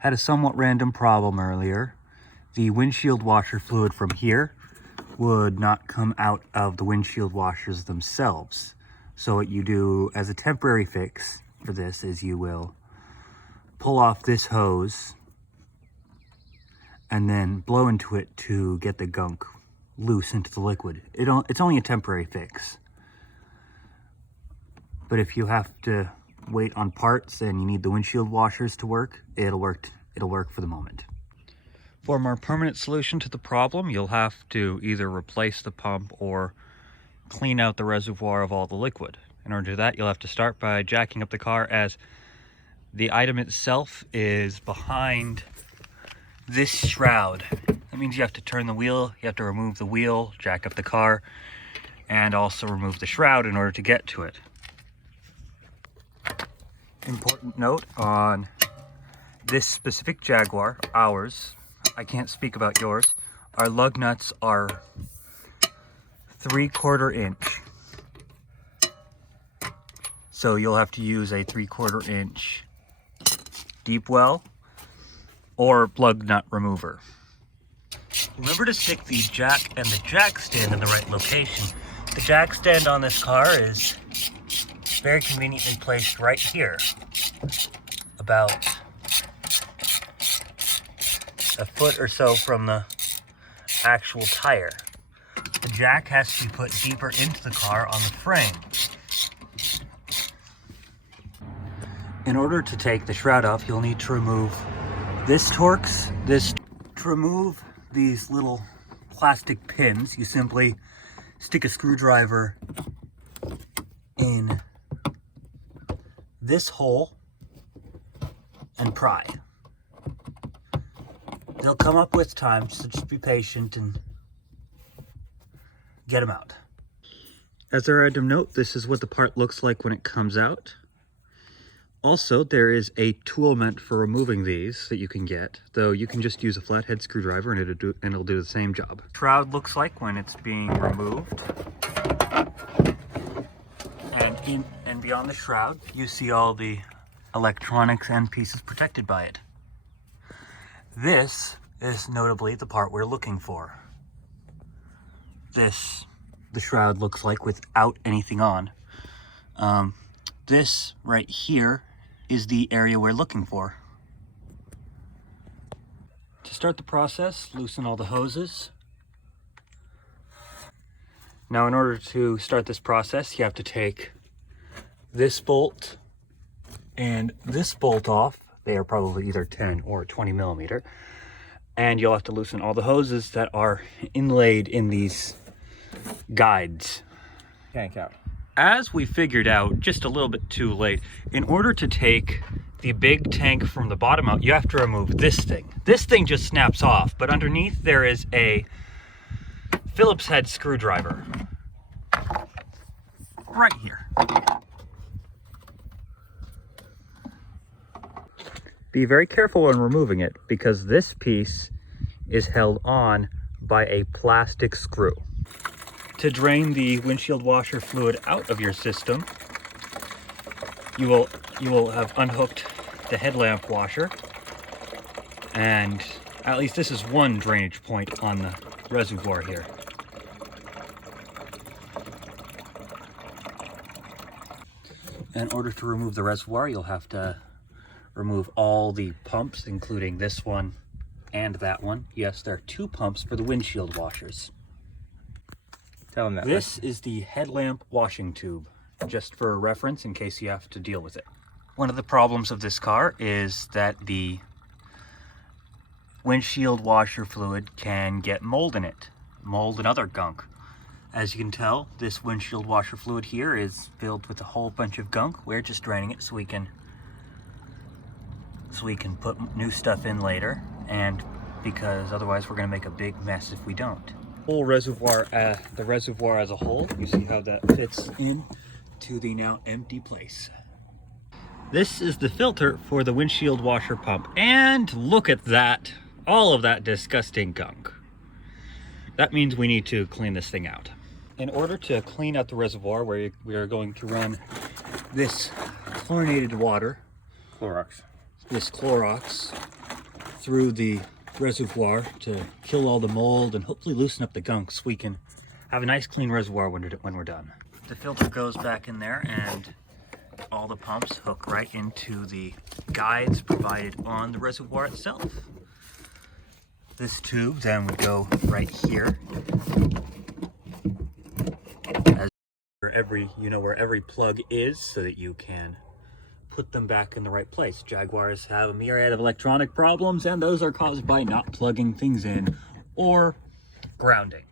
had a somewhat random problem earlier. The windshield washer fluid from here would not come out of the windshield washers themselves. So what you do as a temporary fix for this is you will pull off this hose and then blow into it to get the gunk loose into the liquid. It's only a temporary fix. But if you have to wait on parts and you need the windshield washers to work, it'll work for the moment. For a more permanent solution to the problem, you'll have to either replace the pump or clean out the reservoir of all the liquid. In order to do that, you'll have to start by jacking up the car, as the item itself is behind this shroud. That means you have to turn the wheel, you have to remove the wheel, jack up the car, and also remove the shroud in order to get to it. Important note on this specific Jaguar, ours, I can't speak about yours, our lug nuts are 3/4 inch. So you'll have to use a 3/4 inch deep well or lug nut remover. Remember to stick the jack and the jack stand in the right location. The jack stand on this car is very conveniently placed right here, about a foot or so from the actual tire. The jack has to be put deeper into the car on the frame. In order to take the shroud off, you'll need to remove this Torx. To remove these little plastic pins, you simply stick a screwdriver in this hole and pry. They'll come up with time, so just be patient and get them out. As a random note, this is what the part looks like when it comes out. Also, there is a tool meant for removing these that you can get, though you can just use a flathead screwdriver and it'll do the same job. Shroud looks like when it's being removed. And beyond the shroud, you see all the electronics and pieces protected by it. This is notably the part we're looking for. The shroud looks like without anything on. This right here is the area we're looking for. To start the process, loosen all the hoses. Now, in order to start this process, you have to take this bolt and this bolt off. They are probably either 10 or 20 millimeter. And you'll have to loosen all the hoses that are inlaid in these guides. Tank out. As we figured out just a little bit too late, in order to take the big tank from the bottom out, you have to remove this thing. This thing just snaps off, but underneath there is a Phillips head screwdriver. Right here. Be very careful when removing it, because this piece is held on by a plastic screw. To drain the windshield washer fluid out of your system, you will have unhooked the headlamp washer, and at least this is one drainage point on the reservoir here. In order to remove the reservoir, you'll have to remove all the pumps, including this one and that one. Yes, there are 2 pumps for the windshield washers. Tell them that. This is the headlamp washing tube, just for reference in case you have to deal with it. One of the problems of this car is that the windshield washer fluid can get mold in it, mold and other gunk. As you can tell, this windshield washer fluid here is filled with a whole bunch of gunk. We're just draining it so we can put new stuff in later, and because otherwise we're going to make a big mess if we don't. Whole reservoir, the reservoir as a whole, you see how that fits in to the now empty place. This is the filter for the windshield washer pump, and look at that, all of that disgusting gunk. That means we need to clean this thing out. In order to clean out the reservoir, we are going to run this chlorinated water, Clorox. this Clorox, through the reservoir to kill all the mold and hopefully loosen up the gunk so we can have a nice clean reservoir when we're done. The filter goes back in there and all the pumps hook right into the guides provided on the reservoir itself. This tube then would go right here. As where every plug is so that you can put them back in the right place. Jaguars have a myriad of electronic problems, and those are caused by not plugging things in or grounding.